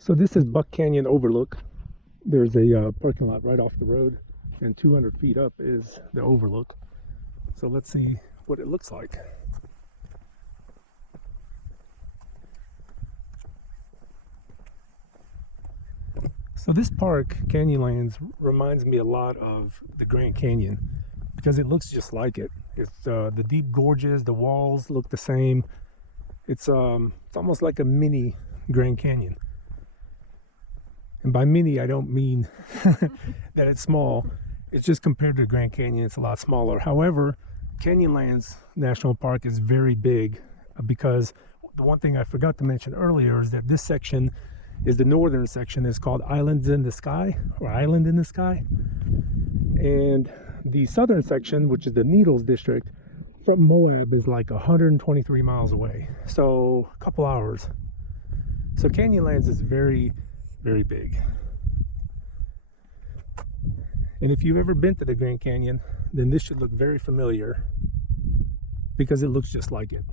So this is Buck Canyon Overlook. There's a parking lot right off the road, and 200 feet up is the overlook. So let's see what it looks like. So this park, Canyonlands, reminds me a lot of the Grand Canyon because it looks just like it. It's the deep gorges, the walls look the same. It's almost like a mini Grand Canyon. And by mini, I don't mean that it's small. It's just compared to the Grand Canyon, it's a lot smaller. However, Canyonlands National Park is very big because the one thing I forgot to mention earlier is that this section is the northern section. It's called Islands in the Sky, or Island in the Sky. And the southern section, which is the Needles District, from Moab is like 123 miles away. So a couple hours. So Canyonlands is very, very big. And if you've ever been to the Grand Canyon, then this should look very familiar because it looks just like it.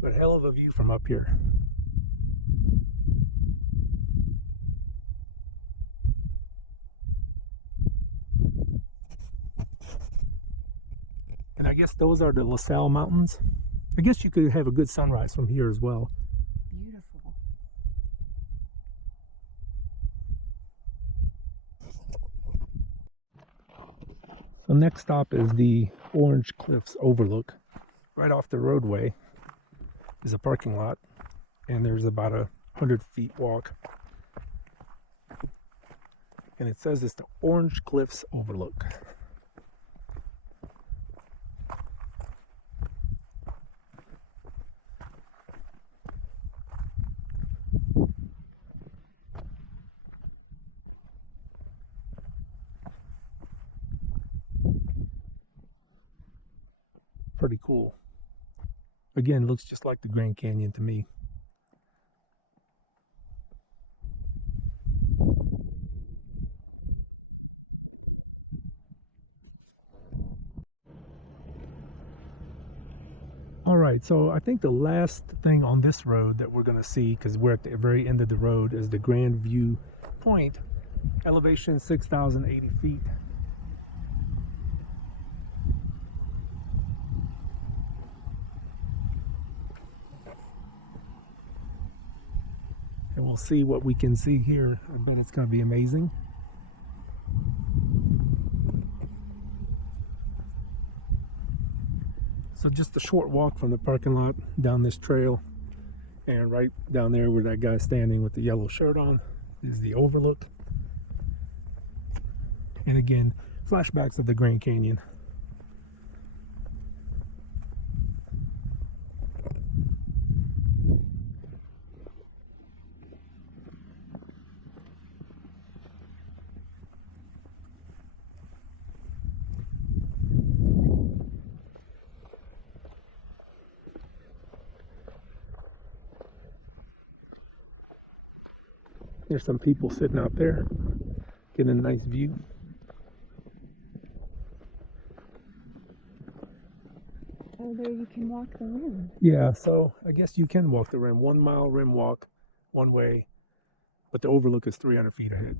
But hell of a view from up here. And I guess those are the LaSalle Mountains. I guess you could have a good sunrise from here as well. Beautiful. So next stop is the Orange Cliffs Overlook. Right off the roadway is a parking lot, and there's about 100 feet walk. And it says it's the Orange Cliffs Overlook. Pretty cool. Again, looks just like the Grand Canyon to me. All right, so I think the last thing on this road that we're going to see, because we're at the very end of the road, is the Grand View Point, elevation 6,080 feet. And we'll see what we can see here. I bet it's going to be amazing. So just a short walk from the parking lot down this trail, and right down there where that guy's standing with the yellow shirt on is the overlook. And again, flashbacks of the Grand Canyon. There's some people sitting out there getting a nice view. Oh, there you can walk the rim. Yeah, so I guess you can walk the rim. 1 mile rim walk one way, but the overlook is 300 feet ahead.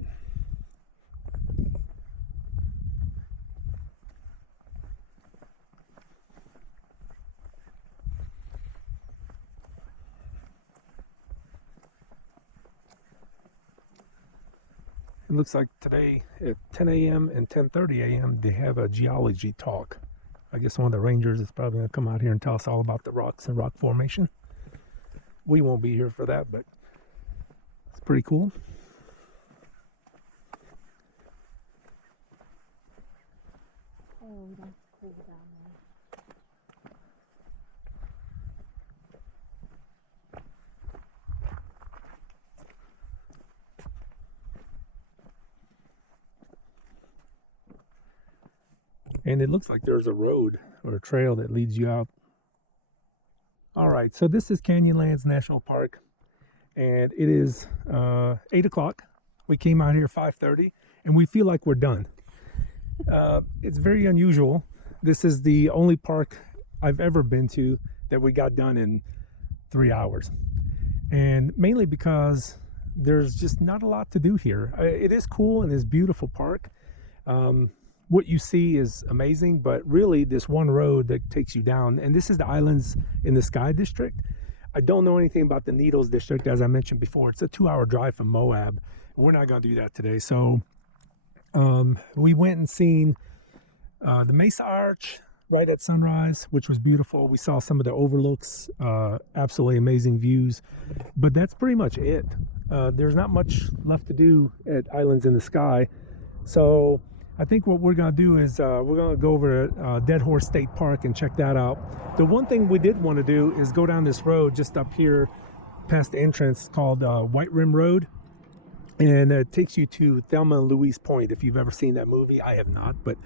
It looks like today at 10 a.m. and 10:30 a.m. they have a geology talk. I guess one of the rangers is probably going to come out here and tell us all about the rocks and rock formation. We won't be here for that, but it's pretty cool. Oh, that's cool down there. And it looks like there's a road or a trail that leads you out. All right, so this is Canyonlands National Park, and it is 8 o'clock. We came out here 5:30, and we feel like we're done. It's very unusual. This is the only park I've ever been to that we got done in 3 hours, and mainly because there's just not a lot to do here. It is cool and it's beautiful park. What you see is amazing, but really this one road that takes you down, and this is the Islands in the Sky district. I don't know anything about the Needles district. As I mentioned before, it's a 2-hour drive from Moab. We're not going to do that today. So we went and seen the Mesa Arch right at sunrise, which was beautiful. We saw some of the overlooks, absolutely amazing views, but that's pretty much it. There's not much left to do at Islands in the Sky. So I think what we're going to do is we're going to go over to Dead Horse State Park and check that out. The one thing we did want to do is go down this road just up here past the entrance called White Rim Road. And it takes you to Thelma and Louise Point. If you've ever seen that movie, I have not, but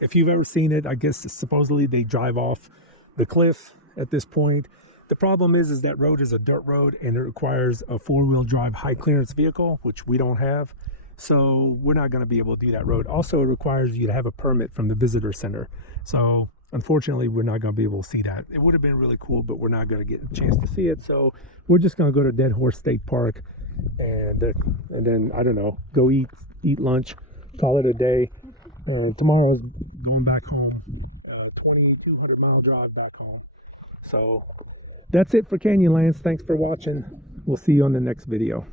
if you've ever seen it, I guess supposedly they drive off the cliff at this point. The problem is that road is a dirt road and it requires a 4-wheel drive high clearance vehicle, which we don't have. So we're not going to be able to do that road. Also, it requires you to have a permit from the visitor center. So unfortunately, we're not going to be able to see that. It would have been really cool, but we're not going to get a chance to see it. So we're just going to go to Dead Horse State Park and then I don't know, go eat lunch, call it a day. Tomorrow's going back home, 2,200-mile drive back home. So that's it for Canyonlands. Thanks for watching. We'll see you on the next video.